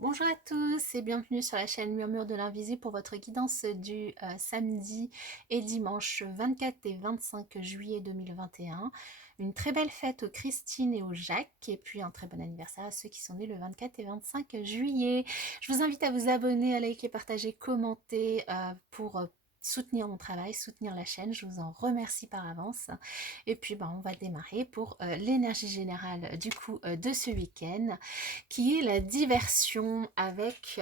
Bonjour à tous et bienvenue sur la chaîne Murmure de l'Invisible pour votre guidance du samedi et dimanche 24 et 25 juillet 2021. Une très belle fête aux Christine et aux Jacques et puis un très bon anniversaire à ceux qui sont nés le 24 et 25 juillet. Je vous invite à vous abonner, à liker, partager, commenter pour soutenir mon travail, soutenir la chaîne. Je vous en remercie par avance. Et puis on va démarrer pour l'énergie générale du coup de ce week-end qui est la diversion avec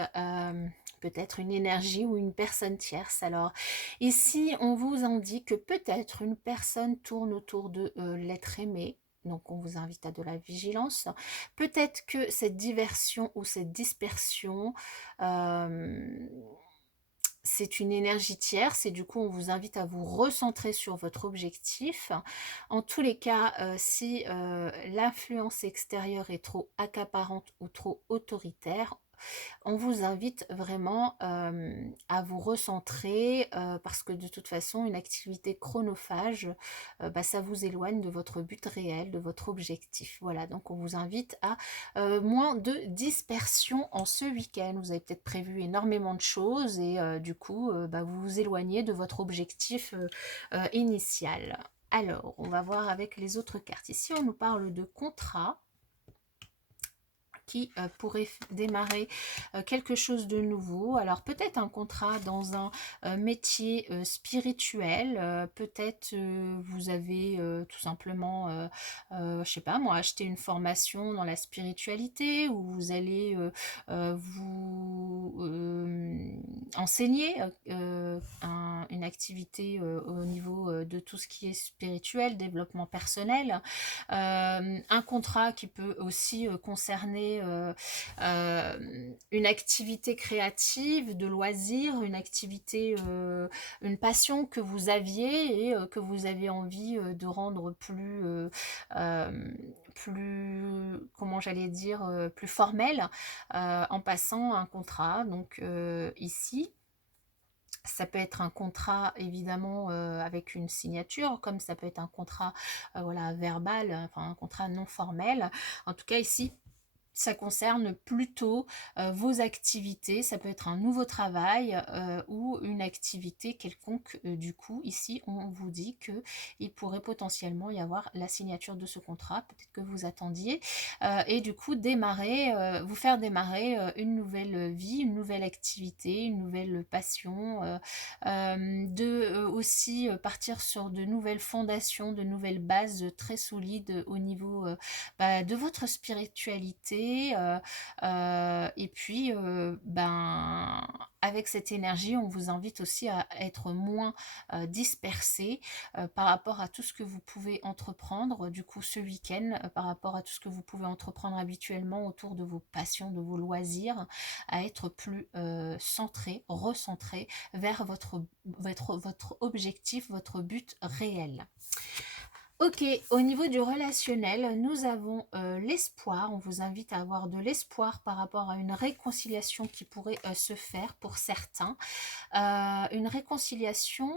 peut-être une énergie ou une personne tierce. Alors ici, on vous indique que peut-être une personne tourne autour de l'être aimé. Donc on vous invite à de la vigilance. Peut-être que cette diversion ou cette dispersion, euh, c'est une énergie tierce et du coup on vous invite à vous recentrer sur votre objectif. En tous les cas, si l'influence extérieure est trop accaparante ou trop autoritaire, on vous invite vraiment à vous recentrer parce que de toute façon, une activité chronophage, ça vous éloigne de votre but réel, de votre objectif. Voilà, donc on vous invite à moins de dispersion en ce week-end. Vous avez peut-être prévu énormément de choses et du coup, vous vous éloignez de votre objectif initial. Alors, on va voir avec les autres cartes. Ici, on nous parle de contrat qui pourrait démarrer quelque chose de nouveau. Alors peut-être un contrat dans un métier spirituel, peut-être vous avez tout simplement, je sais pas moi, acheté une formation dans la spiritualité ou vous allez vous enseigner une activité au niveau de tout ce qui est spirituel, développement personnel. Un contrat qui peut aussi concerner une activité créative, de loisir, une activité, une passion que vous aviez et que vous avez envie de rendre plus, comment j'allais dire, plus formel en passant un contrat. Donc ici, ça peut être un contrat évidemment avec une signature, comme ça peut être un contrat voilà, verbal, enfin un contrat non formel. En tout cas ici, ça concerne plutôt vos activités, ça peut être un nouveau travail ou une activité quelconque. Du coup, ici, on vous dit que il pourrait potentiellement y avoir la signature de ce contrat, peut-être que vous attendiez, et du coup, vous faire démarrer une nouvelle vie, une nouvelle activité, une nouvelle passion, de aussi partir sur de nouvelles fondations, de nouvelles bases très solides au niveau de votre spiritualité et puis avec cette énergie on vous invite aussi à être moins dispersé par rapport à tout ce que vous pouvez entreprendre du coup ce week-end par rapport à tout ce que vous pouvez entreprendre habituellement autour de vos passions, de vos loisirs, à être plus centré, recentré vers votre objectif, votre but réel. Ok, au niveau du relationnel, nous avons l'espoir. On vous invite à avoir de l'espoir par rapport à une réconciliation qui pourrait se faire pour certains. Une réconciliation,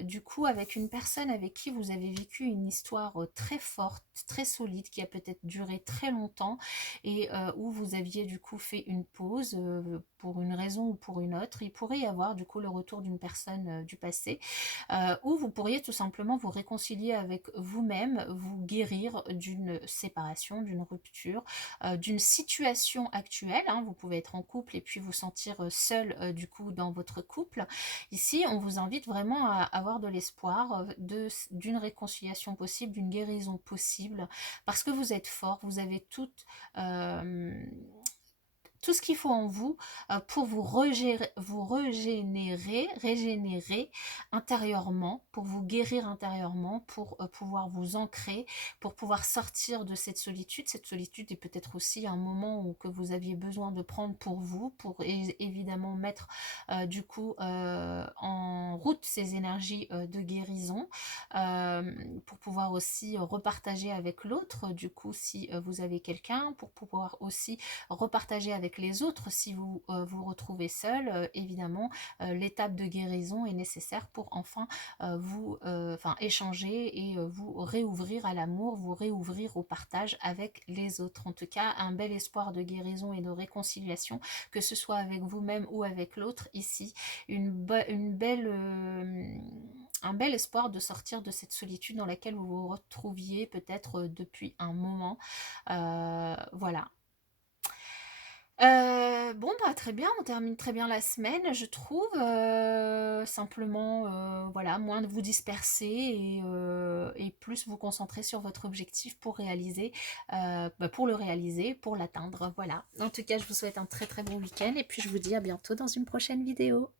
du coup, avec une personne avec qui vous avez vécu une histoire très forte, très solide, qui a peut-être duré très longtemps et où vous aviez du coup fait une pause pour une raison ou pour une autre. Il pourrait y avoir du coup le retour d'une personne du passé ou vous pourriez tout simplement vous réconcilier avec vous-même, vous guérir d'une séparation, d'une rupture, d'une situation actuelle. Hein. Vous pouvez être en couple et puis vous sentir seul du coup dans votre couple. Ici, on vous invite vraiment à avoir de l'espoir d'une réconciliation possible, d'une guérison possible, parce que vous êtes fort, vous avez tout ce qu'il faut en vous pour vous régénérer intérieurement, pour vous guérir intérieurement, pour pouvoir vous ancrer, pour pouvoir sortir de cette solitude. Cette solitude est peut-être aussi un moment que vous aviez besoin de prendre pour vous, pour évidemment mettre du coup en route ces énergies de guérison, pour pouvoir aussi repartager avec l'autre, du coup si vous avez quelqu'un, pour pouvoir aussi repartager avec avec les autres. Si vous vous retrouvez seul, évidemment, l'étape de guérison est nécessaire pour enfin échanger et vous réouvrir à l'amour, vous réouvrir au partage avec les autres. En tout cas, un bel espoir de guérison et de réconciliation, que ce soit avec vous-même ou avec l'autre ici. Un bel espoir de sortir de cette solitude dans laquelle vous vous retrouviez peut-être depuis un moment. Voilà. Bon, bah, très bien, on termine très bien la semaine, je trouve. Simplement, voilà, moins de vous disperser et plus vous concentrer sur votre objectif pour réaliser, pour le réaliser, pour l'atteindre. Voilà. En tout cas, je vous souhaite un très très bon week-end et puis je vous dis à bientôt dans une prochaine vidéo.